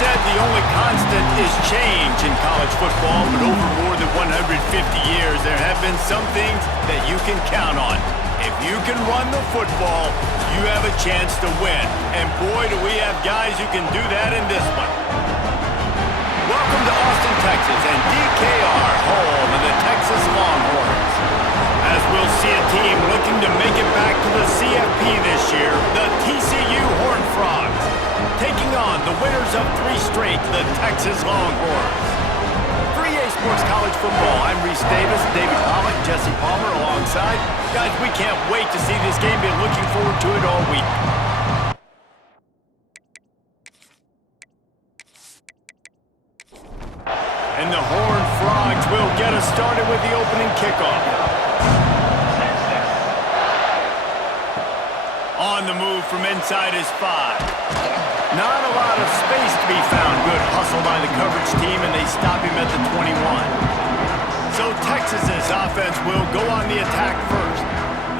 said the only constant is change in college football, but over more than 150 years, there have been some things that you can count on. If you can run the football, you have a chance to win. And boy, do we have guys who can do that in this one. Welcome to Austin, Texas, and DKR, home of the Texas Longhorns. As we'll see a team looking to make it back to the CFB this year, the TCU Horned Frogs, taking on the winners of 3 straight, the Texas Longhorns. 3A Sports College Football, I'm Reese Davis, David Pollock, Jesse Palmer alongside. Guys, we can't wait to see this game. Been looking forward to it all week. And the Horned Frogs will get us started with the opening kickoff. On the move from inside is 5. Not a lot of space to be found. Good hustle by the coverage team, and they stop him at the 21. So Texas's offense will go on the attack first.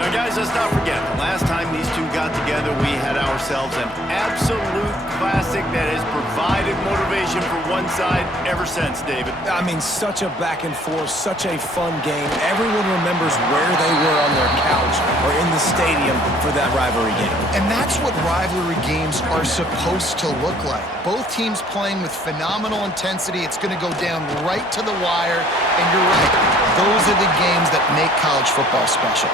Now, guys, let's not forget, the last time these two got together, we had ourselves an absolute classic that has provided motivation for one side ever since, David. I mean, such a back and forth, such a fun game. Everyone remembers where they were on their couch or in the stadium for that rivalry game. And that's what rivalry games are supposed to look like. Both teams playing with phenomenal intensity. It's going to go down right to the wire. And you're right, those are the games that make college football special.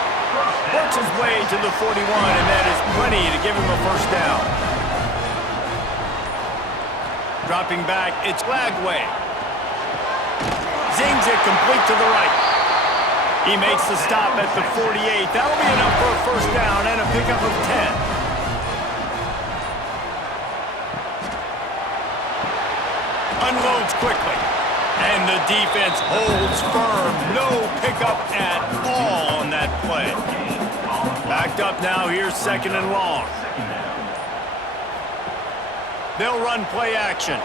Works his way to the 41, and that is plenty to give him a first down. Dropping back, it's Glagway. Zings it complete to the right. He makes the stop at the 48. That'll be enough for a first down and a pickup of 10. Unloads quickly. And the defense holds firm. No pickup at all on that play. Backed up now, here's 2nd and long. They'll run play action.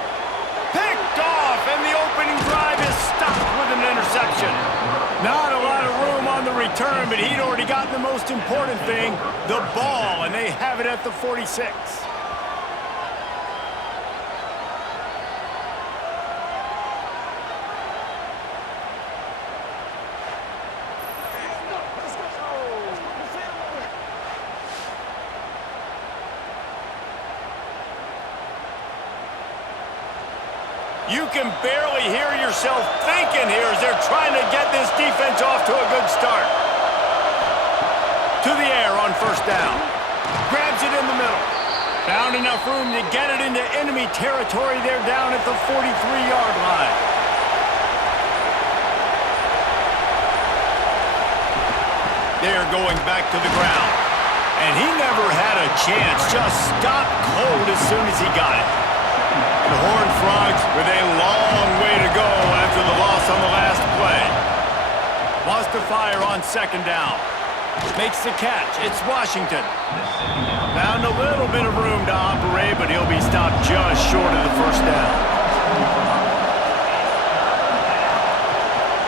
Picked off, and the opening drive is stopped with an interception. Not a lot of room on the return, but he'd already gotten the most important thing, the ball, and they have it at the 46. You can barely hear yourself thinking here as they're trying to get this defense off to a good start. To the air on first down. Grabs it in the middle. Found enough room to get it into enemy territory. They're down at the 43-yard line. They're going back to the ground. And he never had a chance. Just stopped cold as soon as he got it. The Horned Frogs with a long way to go after the loss on the last play. Wants to fire on 2nd down. Makes the catch. It's Washington. Found a little bit of room to operate, but he'll be stopped just short of the first down.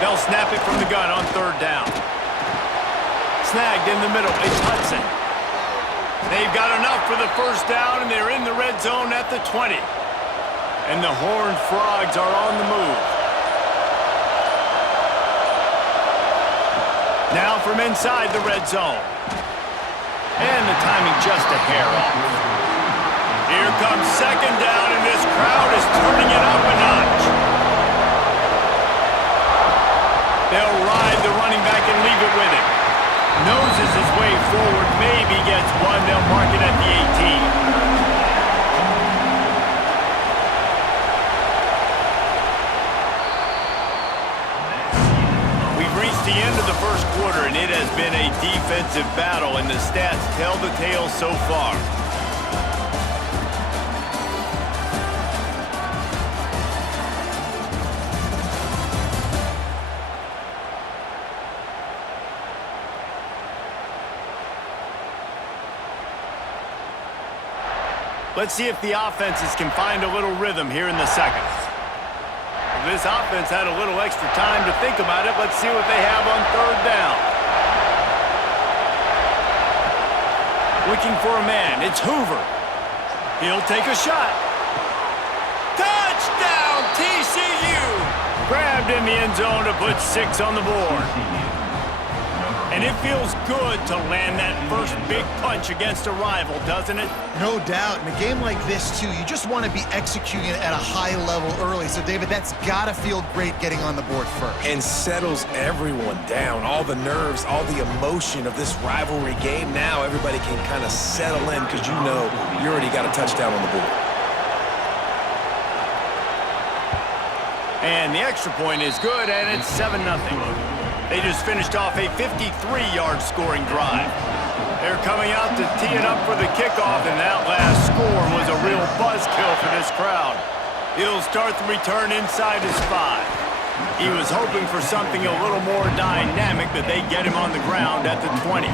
They'll snap it from the gun on 3rd down. Snagged in the middle. It's Hudson. They've got enough for the first down, and they're in the red zone at the 20. And the Horned Frogs are on the move. Now from inside the red zone. And the timing just a hair off. Here comes 2nd down, and this crowd is turning it up a notch. They'll ride the running back and leave it with him. Noses his way forward, maybe gets one. They'll mark it at the 18. The end of the first quarter, and it has been a defensive battle, and the stats tell the tale so far. Let's see if the offenses can find a little rhythm here in the second. This offense had a little extra time to think about it. Let's see what they have on 3rd down. Looking for a man. It's Hoover. He'll take a shot. received in the end zone to put 6 on the board. And it feels good to land that first big punch against a rival, doesn't it? No doubt. In a game like this, too, you just want to be executing it at a high level early. So, David, that's got to feel great getting on the board first. And settles everyone down. All the nerves, all the emotion of this rivalry game. Now everybody can kind of settle in because you know you already got a touchdown on the board. And the extra point is good, and it's 7-0. They just finished off a 53-yard scoring drive. They're coming out to tee it up for the kickoff, and that last score was a real buzzkill for this crowd. He'll start the return inside his 5. He was hoping for something a little more dynamic, but they get him on the ground at the 20.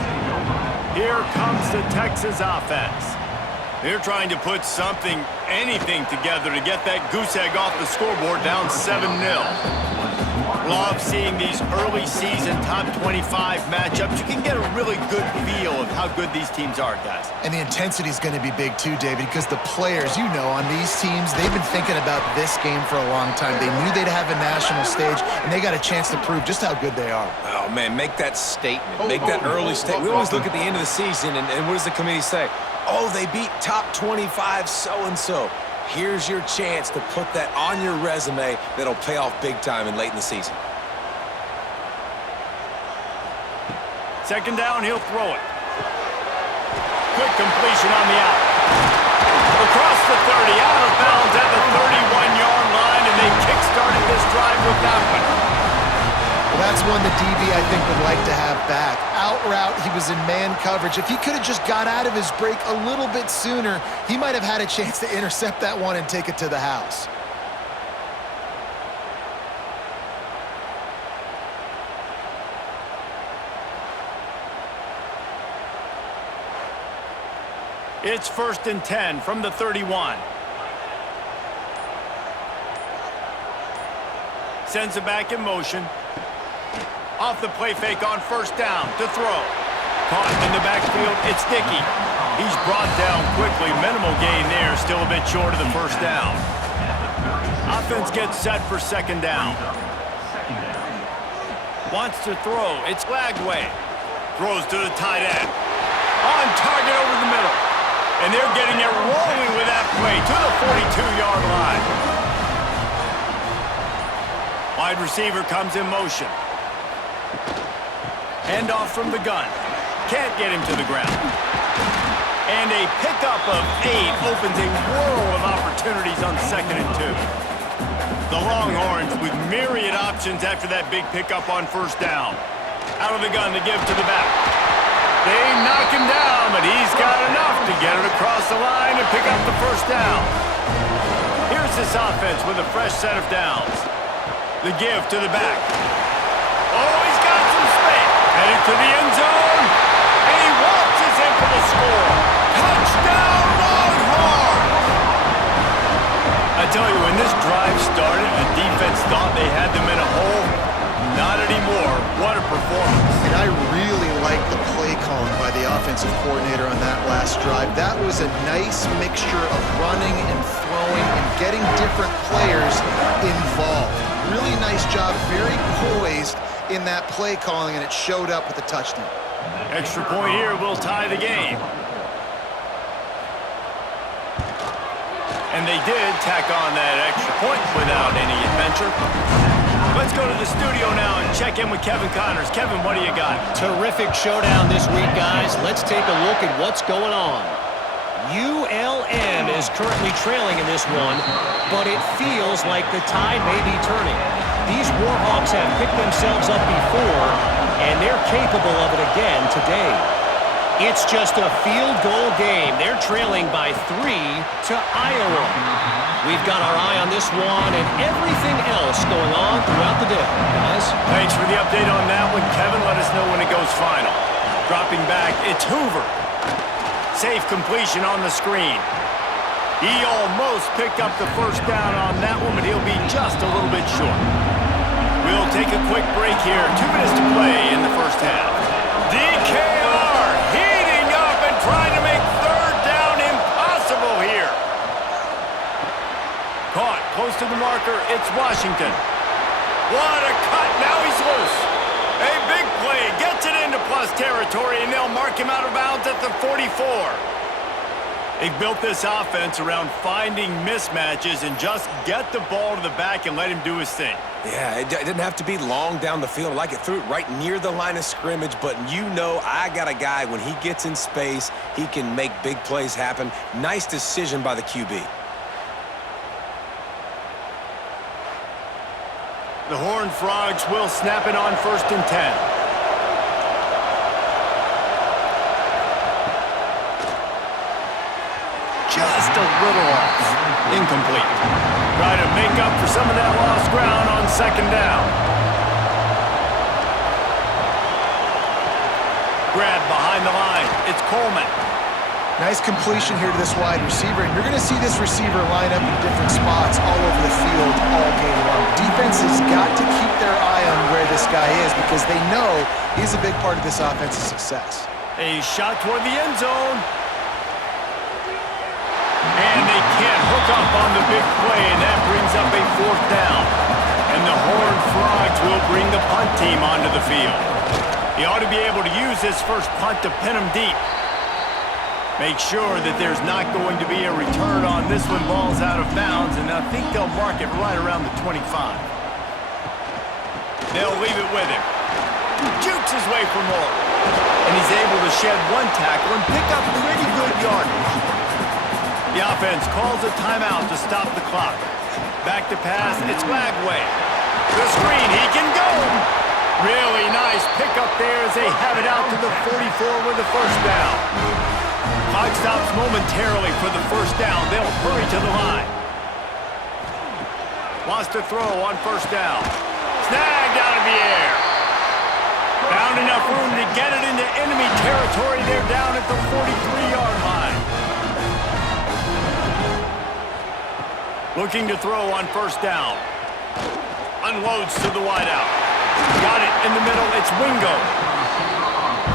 Here comes the Texas offense. They're trying to put something, anything together to get that goose egg off the scoreboard down 7-0. Love seeing these early season top 25 matchups. You can get a really good feel of how good these teams are, guys. And the intensity is going to be big too, David, because the players, you know, on these teams, they've been thinking about this game for a long time. They knew they'd have a national stage, and they got a chance to prove just how good they are. Oh, man, make that statement. Make that early statement. We always look at the end of the season, and what does the committee say? Oh, they beat top 25 so-and-so. Here's your chance to put that on your resume that'll pay off big time and late in the season. Second down, he'll throw it. Quick completion on the out. Across the 30, out of bounds at the 31-yard line, and they kick-started this drive with that one. Well, that's one the DB, I think, would like to have back. Out route, he was in man coverage. If he could have just got out of his break a little bit sooner, he might have had a chance to intercept that one and take it to the house. It's 1st and 10 from the 31. Sends it back in motion. Off the play fake on 1st down to throw. Caught in the backfield, it's Dickey. He's brought down quickly. Minimal gain there, still a bit short of the 1st down. Offense gets set for 2nd down. Wants to throw, it's Lagway. Throws to the tight end. On target over the middle. And they're getting it rolling with that play to the 42-yard line. Wide receiver comes in motion. Handoff from the gun. Can't get him to the ground. And a pickup of 8 opens a world of opportunities on 2nd and 2. The Longhorns with myriad options after that big pickup on 1st down. Out of the gun to give to the back. They knock him down, but he's got enough to get it across the line and pick up the 1st down. Here's this offense with a fresh set of downs. The give to the back. Oh, he's got some space. Headed to the end zone. And he waltzes in for the score. Touchdown, Longhorns! I tell you, when this drive started, the defense thought they had them in a hole. Not anymore. What a performance. And I really like the play calling by the offensive coordinator on that last drive. That was a nice mixture of running and throwing and getting different players involved. Really nice job, very poised in that play calling, and it showed up with a touchdown. Extra point here will tie the game. And they did tack on that extra point without any adventure. Let's go to the studio now and check in with Kevin Connors. Kevin, what do you got? Terrific showdown this week, guys. Let's take a look at what's going on. ULM is currently trailing in this one, but it feels like the tide may be turning. These Warhawks have picked themselves up before, and they're capable of it again today. It's just a field goal game. They're trailing by 3 to Iowa. We've got our eye on this one and everything else going on throughout the day, guys. Thanks for the update on that one, Kevin. Let us know when it goes final. Dropping back, it's Hoover. Safe completion on the screen. He almost picked up the 1st down on that one, but he'll be just a little bit short. We'll take a quick break here. 2 minutes to play in the 1st half. DKR heating up and trying to make 3rd down impossible here. Caught close to the marker. It's Washington. What a cut. Now he's loose. A big play. Gets it into plus territory, and they'll mark him out of bounds at the 44. They've built this offense around finding mismatches and just get the ball to the back and let him do his thing. Yeah, it didn't have to be long down the field. Like it threw it right near the line of scrimmage, but you know I got a guy, when he gets in space, he can make big plays happen. Nice decision by the QB. The Horned Frogs will snap it on 1st and 10. Just a little off. Incomplete. Try to make up for some of that lost ground on 2nd down. Grab behind the line. It's Coleman. Nice completion here to this wide receiver, and you're going to see this receiver line up in different spots all over the field all game long. Defense has got to keep their eye on where this guy is because they know he's a big part of this offense's success. A shot toward the end zone. And they can't hook up on the big play, and that brings up a 4th down. And the Horned Frogs will bring the punt team onto the field. He ought to be able to use this first punt to pin him deep. Make sure that there's not going to be a return on this one. Ball's out of bounds, and I think they'll mark it right around the 25. They'll leave it with him. Jukes his way for more. And he's able to shed one tackle and pick up pretty good yardage. The offense calls a timeout to stop the clock. Back to pass, it's Lagway. The screen, he can go! Really nice pickup there as they have it out to the 44 with the 1st down. Clock stops momentarily for the 1st down. They'll hurry to the line. Wants to throw on 1st down. Snagged out of the air. Found enough room to get it into enemy territory. They're down at the 43-yard line. Looking to throw on 1st down. Unloads to the wideout. Got it in the middle. It's Wingo.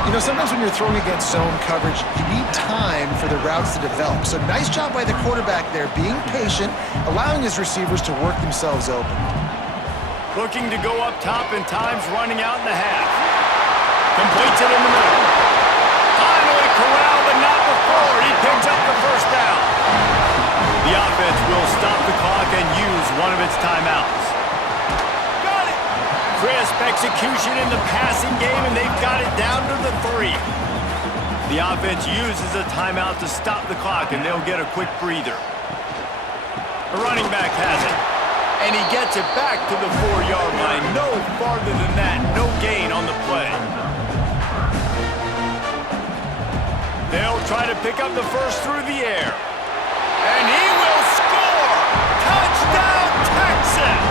You know, sometimes when you're throwing against zone coverage, you need time for the routes to develop. So nice job by the quarterback there, being patient, allowing his receivers to work themselves open. Looking to go up top, and time's running out in the half. Completes it in the middle. Finally corralled, but not before. He picks up the 1st down. The offense will stop the clock and use one of its timeouts. Got it! Crisp execution in the passing game, and they've got it down to the 3. The offense uses a timeout to stop the clock, and they'll get a quick breather. The running back has it, and he gets it back to the 4-yard line. No farther than that. No gain on the play. They'll try to pick up the 1st through the air. And he will score! Touchdown, Texas!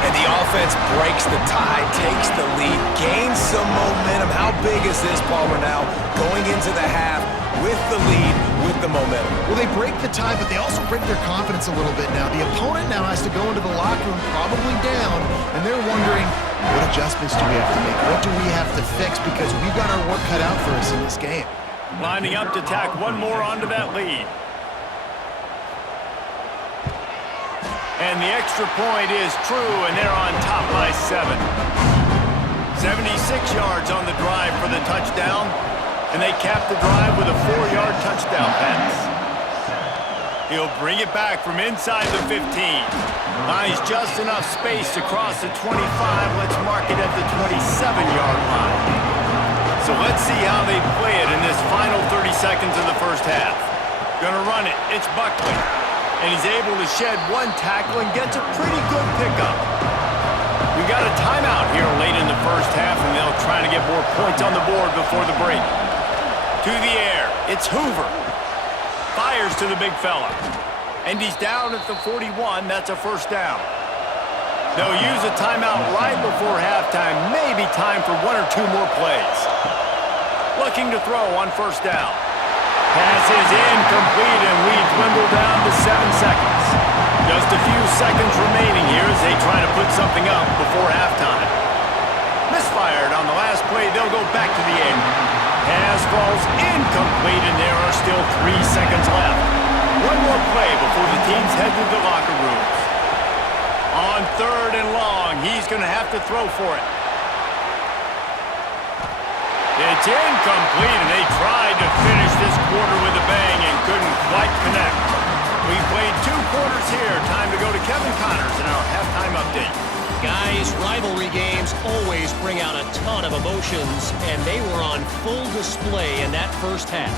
And the offense breaks the tie, takes the lead, gains some momentum. How big is this, Palmer, now? Going into the half with the lead, with the momentum. Well, they break the tie, but they also break their confidence a little bit now. The opponent now has to go into the locker room probably down, and they're wondering, what adjustments do we have to make? What do we have to fix? Because we've got our work cut out for us in this game. Lining up to tack one more onto that lead. And the extra point is true, and they're on top by 7. 76 yards on the drive for the touchdown, and they cap the drive with a 4-yard touchdown pass. He'll bring it back from inside the 15. Finds just enough space to cross the 25. Let's mark it at the 27-yard line. So let's see how they play it in this final 30 seconds of the 1st half. Gonna run it. It's Buckley. And he's able to shed one tackle and gets a pretty good pickup. We got a timeout here late in the 1st half, and they'll try to get more points on the board before the break. To the air, it's Hoover. Fires to the big fella. And he's down at the 41. That's a 1st down. They'll use a timeout right before halftime. Maybe time for 1 or 2 more plays. Looking to throw on 1st down. Pass is incomplete, and we dwindle down to 7 seconds. Just a few seconds remaining here as they try to put something up before halftime. Misfired on the last play. They'll go back to the air. Pass falls incomplete, and there are still 3 seconds left. One more play before the teams head to the locker rooms. On 3rd and long, he's going to have to throw for it. It's incomplete, and they tried to finish this quarter with a bang and couldn't quite connect. We played 2 quarters here. Time to go to Kevin Connors in our halftime update. Guys, rivalry games always bring out a ton of emotions, and they were on full display in that first half.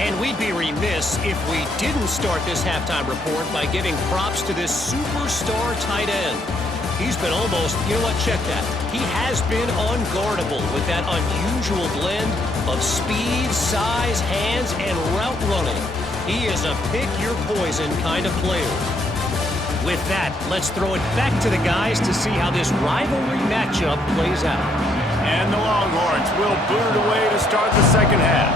And we'd be remiss if we didn't start this halftime report by giving props to this superstar tight end. He's been almost, you know what, check that. He has been unguardable with that unusual blend of speed, size, hands, and route running. He is a pick-your-poison kind of player. With that, let's throw it back to the guys to see how this rivalry matchup plays out. And the Longhorns will boot it away to start the second half.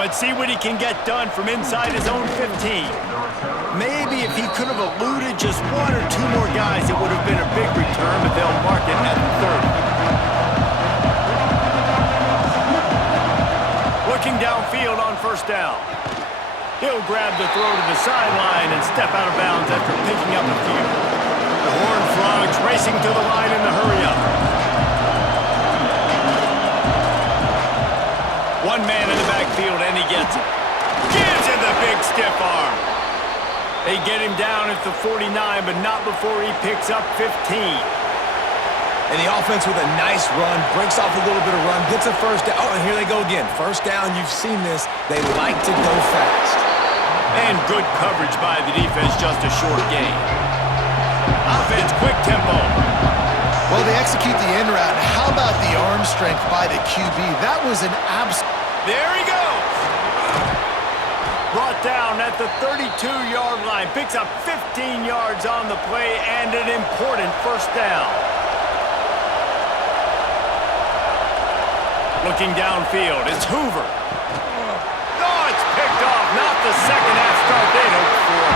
Let's see what he can get done from inside his own 15. Maybe if he could have eluded just 1 or 2 more guys, it would have been a big return, but they'll mark it at 30. Looking downfield on first down. He'll grab the throw to the sideline and step out of bounds after picking up a few. The Horned Frogs racing to the line in the hurry-up. 1 man in the backfield, and he gets it. Gives it the big stiff arm. They get him down at the 49, but not before he picks up 15. And the offense with a nice run, breaks off a little bit of run, gets a first down. Oh, and here they go again. First down, you've seen this. They like to go fast. And good coverage by the defense, just a short gain. Offense, quick tempo. Well, they execute the in route. How about the arm strength by the QB? That was an absolute... There he goes. Brought down at the 32-yard line. Picks up 15 yards on the play and an important first down. Looking downfield, it's Hoover. Oh, it's picked off. Not the second half start they'd hoped for.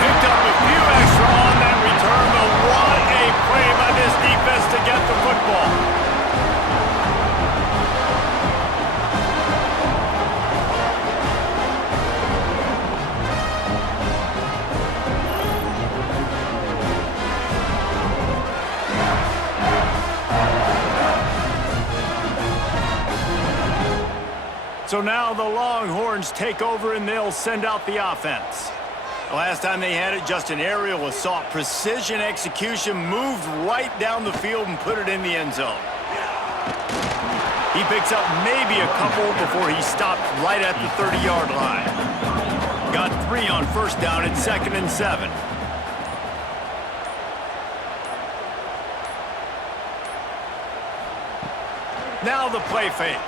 Picked up a few extra on that return, but what a play by this defense to get the football. So now the Longhorns take over and they'll send out the offense. The last time they had it, just an aerial assault. Precision execution, moved right down the field and put it in the end zone. He picks up maybe a couple before he stopped right at the 30-yard line. Got 3 on first down at 2nd and 7. Now the play fake.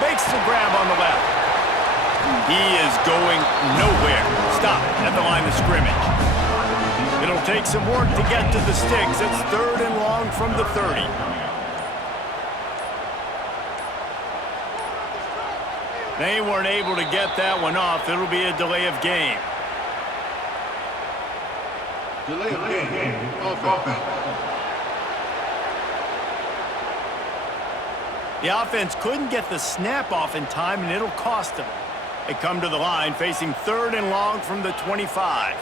Makes the grab on the left. He is going nowhere. Stop at the line of scrimmage. It'll take some work to get to the sticks. It's 3rd and long from the 30. They weren't able to get that one off. It'll be a delay of game. Delay of game. Offense. The offense couldn't get the snap off in time, and it'll cost them. They come to the line facing 3rd and long from the 25.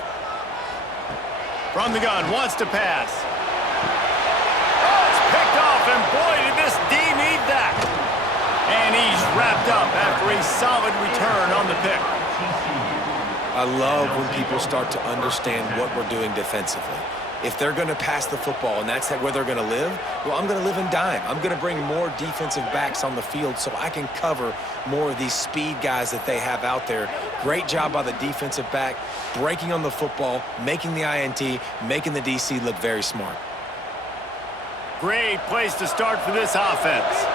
From the gun, wants to pass. Oh, it's picked off, and boy, did this D need that. And he's wrapped up after a solid return on the pick. I love when people start to understand what we're doing defensively. If they're going to pass the football and that's where they're going to live, well, I'm going to live in dime. I'm going to bring more defensive backs on the field so I can cover more of these speed guys that they have out there. Great job by the defensive back, breaking on the football, making the INT, making the DC look very smart. Great place to start for this offense.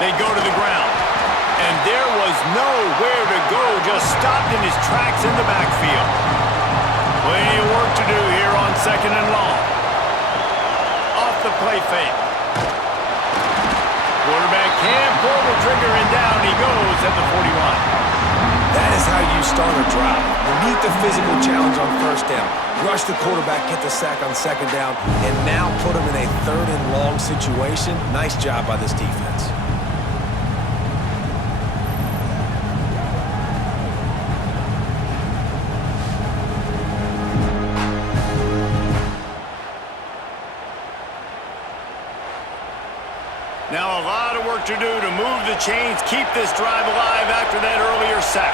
They go to the ground. And there was nowhere to go, just stopped in his tracks in the backfield. Plenty of work to do here on 2nd and long. Off the play fake. Quarterback can't pull the trigger, and down he goes at the 41. That is how you start a drive. You meet the physical challenge on first down, rush the quarterback, get the sack on 2nd down, and now put him in a 3rd and long situation. Nice job by this defense. to do to move the chains, keep this drive alive after that earlier sack.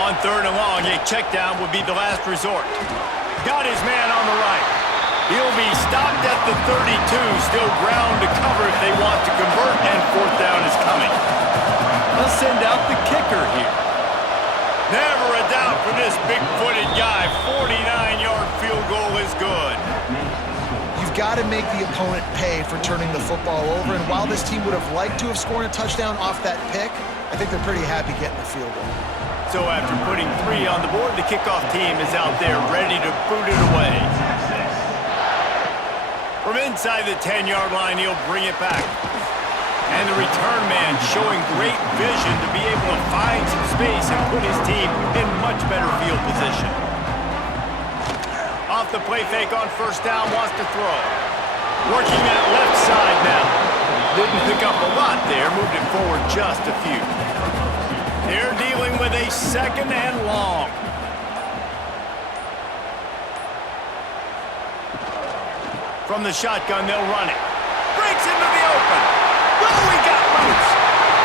On 3rd and long, a check down would be the last resort. Got his man on the right. He'll be stopped at the 32, still ground to cover if they want to convert, and 4th down is coming. They'll send out the kicker here. Never a doubt for this big-footed guy. 49-yard field goal is good. You've got to make the opponent pay for turning the football over, and while this team would have liked to have scored a touchdown off that pick, I think they're pretty happy getting the field goal. So after putting 3 on the board, the kickoff team is out there ready to boot it away. From inside the 10-yard line, he'll bring it back. And the return man showing great vision to be able to find some space and put his team in much better field position. Off the play fake on 1st down, wants to throw. Working that left side now. Didn't pick up a lot there, moved it forward just a few. They're dealing with a 2nd and long. From the shotgun, they'll run it. Breaks into the open. Oh, he got loose.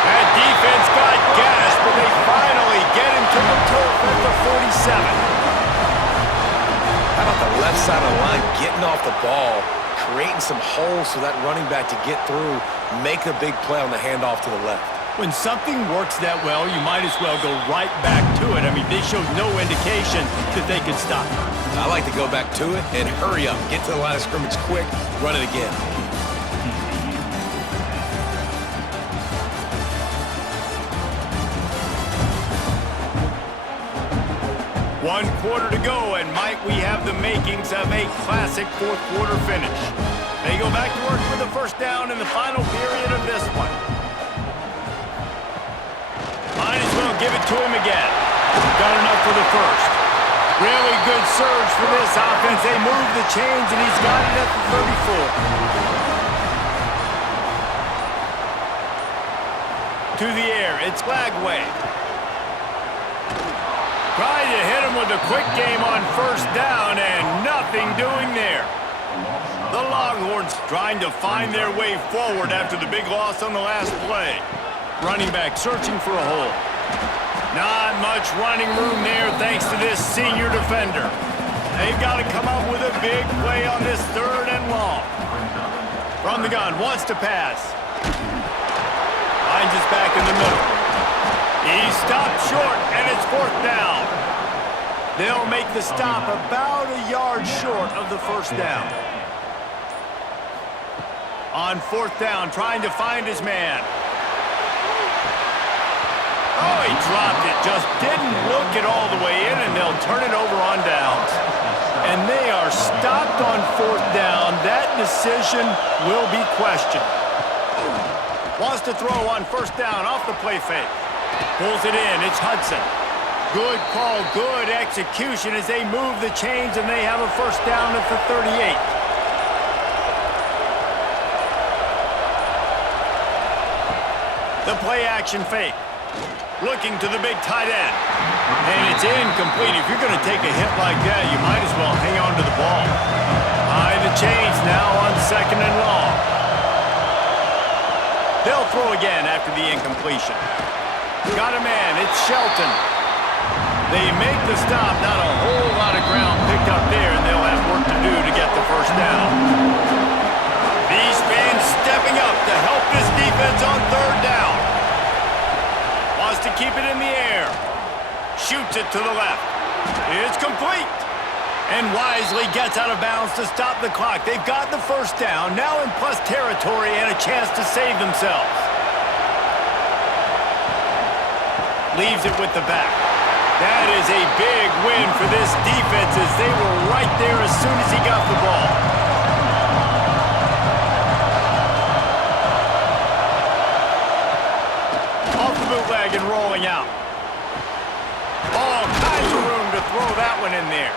That defense got gashed, but they finally get him to the turf at the 47. How about the left side of the line getting off the ball, creating some holes for that running back to get through, make a big play on the handoff to the left. When something works that well, you might as well go right back to it. I mean, they showed no indication that they could stop it. I like to go back to it and hurry up, get to the line of scrimmage quick, run it again. One quarter to go, and might we have the makings of a classic 4th quarter finish. They go back to work with the 1st down in the final period of this one. Might as well give it to him again. Got enough for the 1st. Really good surge for this offense. They move the chains, and he's got it at the 34. To the air, it's Lagway. Trying to hit him with a quick game on 1st down, and nothing doing there. The Longhorns trying to find their way forward after the big loss on the last play. Running back searching for a hole. Not much running room there thanks to this senior defender. They've got to come up with a big play on this 3rd and long. From the gun, wants to pass. Finds his back in the middle. He stopped short, and it's 4th down. They'll make the stop about a yard short of the 1st down. On 4th down, trying to find his man. Oh, he dropped it. Just didn't look it all the way in, and they'll turn it over on downs. And they are stopped on 4th down. That decision will be questioned. Wants to throw on 1st down off the play fake. Pulls it in. It's Hudson. Good call, good execution as they move the chains, and they have a 1st down at the 38. The play action fake. Looking to the big tight end. And it's incomplete. If you're going to take a hit like that, you might as well hang on to the ball. Behind the chains now on 2nd and long. They'll throw again after the incompletion. Got a man. It's Shelton. They make the stop. Not a whole lot of ground picked up there, and they'll have work to do to get the 1st down. These fans stepping up to help this defense on 3rd down. Wants to keep it in the air. Shoots it to the left. It's complete. And wisely gets out of bounds to stop the clock. They've got the 1st down, now in plus territory and a chance to save themselves. Leaves it with the back. That is a big win for this defense as they were right there as soon as he got the ball. Off the bootleg and rolling out. All kinds of room to throw that one in there.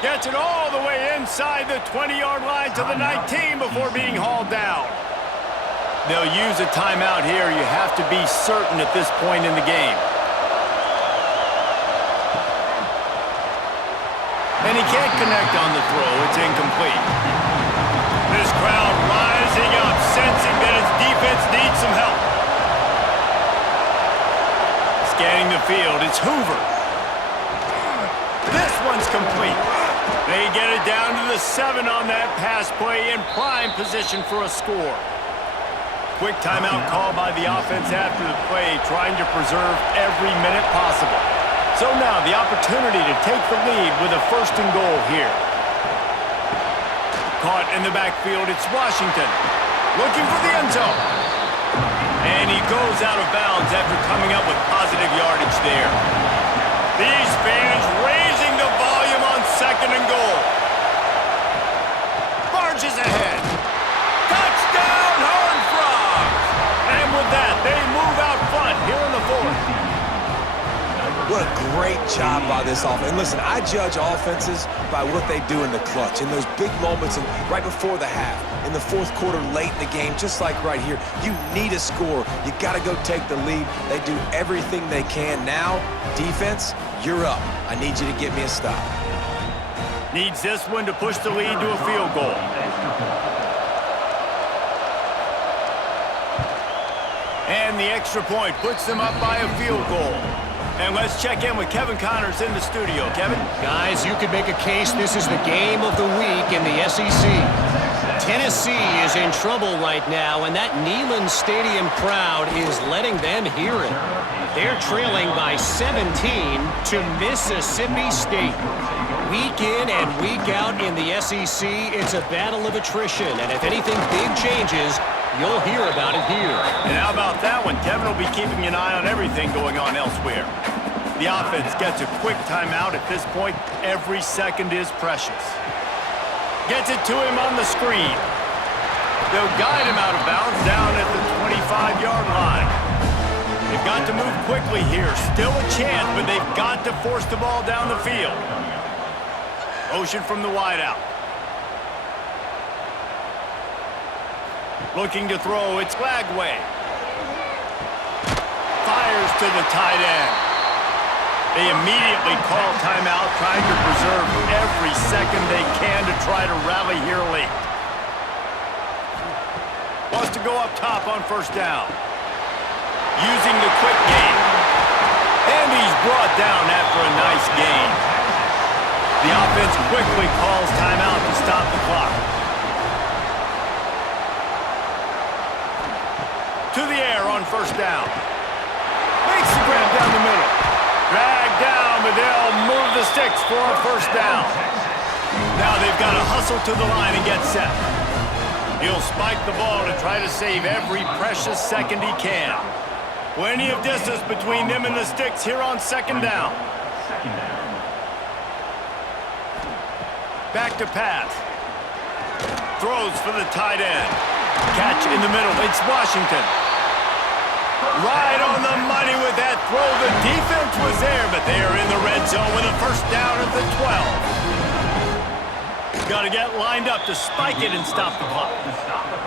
Gets it all the way inside the 20-yard line to the 19 before being hauled down. They'll use a timeout here. You have to be certain at this point in the game. And he can't connect on the throw. It's incomplete. This crowd rising up, sends downfield. It's Hoover. This one's complete. They get it down to the 7 on that pass play in prime position for a score. Quick timeout call by the offense after the play, trying to preserve every minute possible. So now the opportunity to take the lead with a 1st and goal here. Caught in the backfield, it's Washington. Looking for the end zone. And he goes out of bounds after coming up with positive yardage there. These fans raising the volume on 2nd and goal. Barges ahead. Touchdown, Horned Frogs! And with that, they move out front here in the 4th. What a great job by this offense. And listen, I judge offenses by what they do in the clutch, in those big moments and right before the half, in the 4th quarter, late in the game, just like right here. You need a score. You got to go take the lead. They do everything they can. Now, defense, you're up. I need you to get me a stop. Needs this one to push the lead to a field goal. And the extra point puts them up by a field goal. And let's check in with Kevin Connors in the studio. Kevin? Guys, you could make a case this is the game of the week in the SEC. Tennessee is in trouble right now, and that Neyland Stadium crowd is letting them hear it. They're trailing by 17 to Mississippi State. Week in and week out in the SEC, it's a battle of attrition, and if anything big changes, you'll hear about it here. And how about that one? Kevin will be keeping an eye on everything going on elsewhere. The offense gets a quick timeout. At this point, every second is precious. Gets it to him on the screen. They'll guide him out of bounds down at the 25-yard line. They've got to move quickly here. Still a chance, but they've got to force the ball down the field. Motion from the wideout. Looking to throw, it's Lagway. Fires to the tight end. They immediately call timeout, trying to preserve every second they can to try to rally here late. Wants to go up top on 1st down. Using the quick game. And he's brought down after a nice gain. The offense quickly calls timeout to stop the clock. To the air on 1st down. Makes the grab down the middle. Dragged down, but they'll move the sticks for a 1st down. Now they've got to hustle to the line and get set. He'll spike the ball to try to save every precious second he can. Plenty of distance between them and the sticks here on 2nd down. Back to pass. Throws for the tight end. Catch in the middle. It's Washington. Right on the money with that throw. The defense was there, but they are in the red zone with a 1st down at the 12. Got to get lined up to spike it and stop the clock.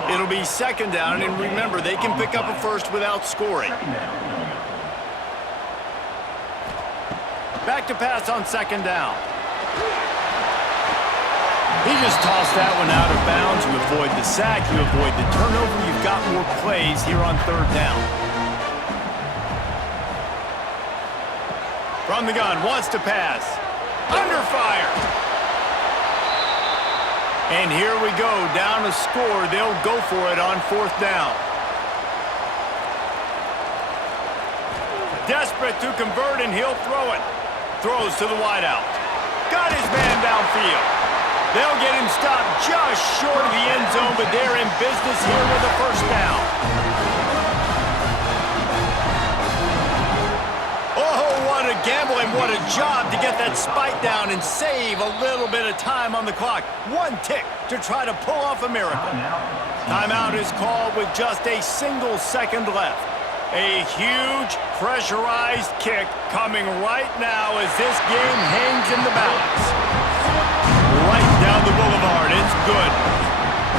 It'll be 2nd down, and remember, they can pick up a 1st without scoring. Back to pass on 2nd down. He just tossed that one out of bounds. You avoid the sack, you avoid the turnover. You've got more plays here on 3rd down. From the gun, wants to pass. Under fire. And here we go, down to score. They'll go for it on 4th down. Desperate to convert, and he'll throw it. Throws to the wideout. Got his man downfield. They'll get him stopped just short of the end zone, but they're in business here with a 1st down. Oh, what a gamble and what a job to get that spike down and save a little bit of time on the clock. 1 tick to try to pull off a miracle. Timeout is called with just a single second left. A huge pressurized kick coming right now as this game hangs in the balance. Right down the boulevard, it's good.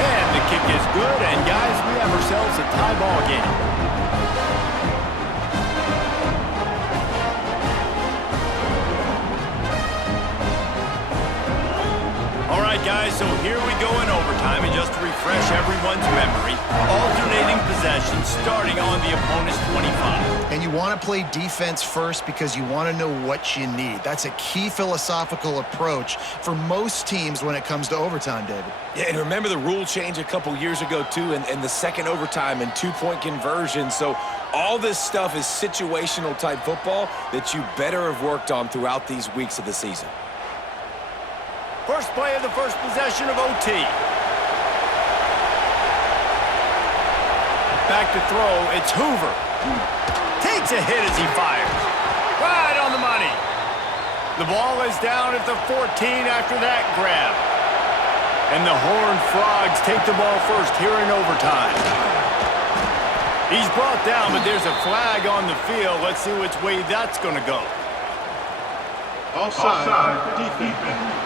And the kick is good, and guys, we have ourselves a tie ball game. All right, right, guys, so here we go in overtime, and just to refresh everyone's memory, alternating possession starting on the opponent's 25. And you want to play defense first because you want to know what you need. That's a key philosophical approach for most teams when it comes to overtime, David. Yeah, and remember the rule change a couple years ago, too, and the second overtime and two-point conversion. So all this stuff is situational type football that you better have worked on throughout these weeks of the season. First play of the first possession of OT. Back to throw, it's Hoover. Takes a hit as he fires. Right on the money. The ball is down at the 14 after that grab. And the Horned Frogs take the ball first here in overtime. He's brought down, but there's a flag on the field. Let's see which way that's going to go. Offside. Defense.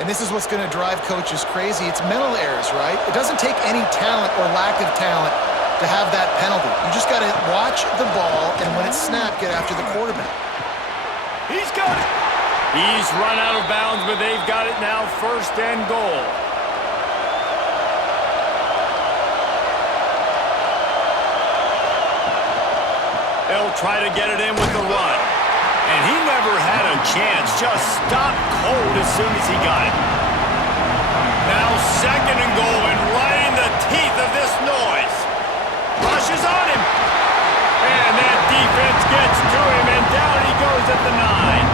And this is what's going to drive coaches crazy. It's mental errors, right? It doesn't take any talent or lack of talent to have that penalty. You just got to watch the ball, and when it's snapped, get after the quarterback. He's got it. He's run out of bounds, but they've got it now, first and goal. They'll try to get it in with the run. And he never had a chance, just stopped cold as soon as he got it. Now second and goal, and right in the teeth of this noise. Rushes on him. And that defense gets to him, and down he goes at the 9.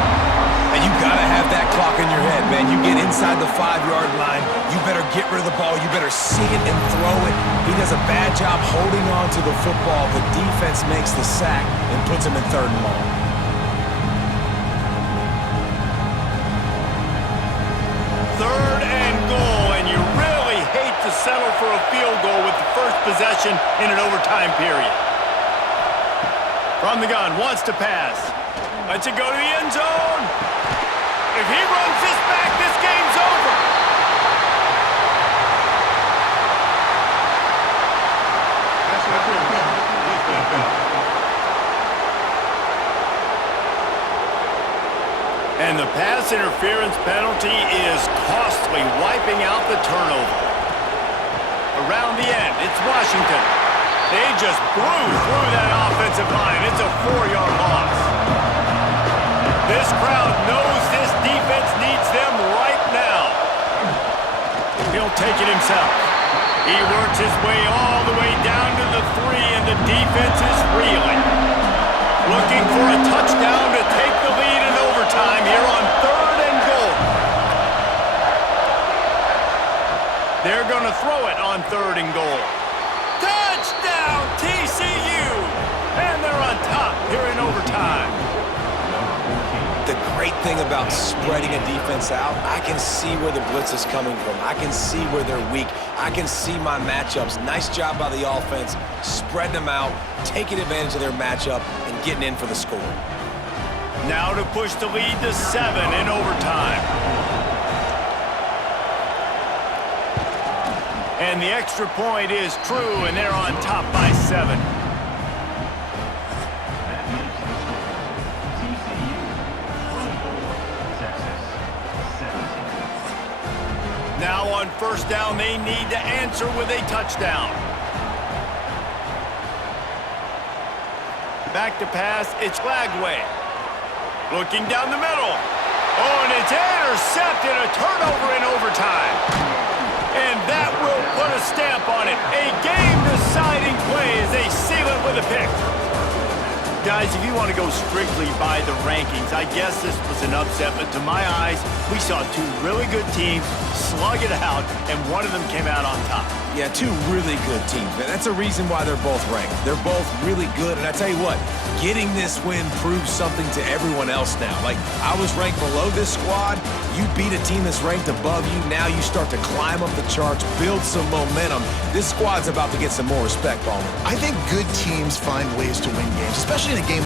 And you got to have that clock in your head, man. You get inside the 5-yard line, you better get rid of the ball. You better see it and throw it. He does a bad job holding on to the football. The defense makes the sack and puts him in third and long. Third and goal, and you really hate to settle for a field goal with the first possession in an overtime period. From the gun, wants to pass. Lets it go to the end zone. If he runs this back, this game's over. And the pass interference penalty is costly, wiping out the turnover. Around the end, it's Washington. They just blew through that offensive line. It's a 4-yard loss. This crowd knows this defense needs them right now. He'll take it himself. He works his way all the way down to the 3, and the defense is reeling. Looking for a touchdown to take the lead in overtime here on third and goal. They're going to throw it on third and goal. Touchdown, TCU! And they're on top here in overtime. The great thing about spreading a defense out, I can see where the blitz is coming from. I can see where they're weak. I can see my matchups. Nice job by the offense, spreading them out, taking advantage of their matchup, and getting in for the score. Now to push the lead to 7 in overtime. And the extra point is true, and they're on top by 7. Now on first down, they need to answer with a touchdown. Back to pass, it's Lagway. Looking down the middle. Oh, and it's intercepted, a turnover in overtime. And that will put a stamp on it. A game-deciding play as they seal it with a pick. Guys, if you want to go strictly by the rankings, I guess this was an upset, but to my eyes, we saw two really good teams slug it out, and one of them came out on top. Yeah, two really good teams, man. That's a reason why they're both ranked. They're both really good, and I tell you what, getting this win proves something to everyone else now. Like, I was ranked below this squad. You beat a team that's ranked above you. Now you start to climb up the charts, build some momentum. This squad's about to get some more respect, Palmer. I think good teams find ways to win games, especially in a game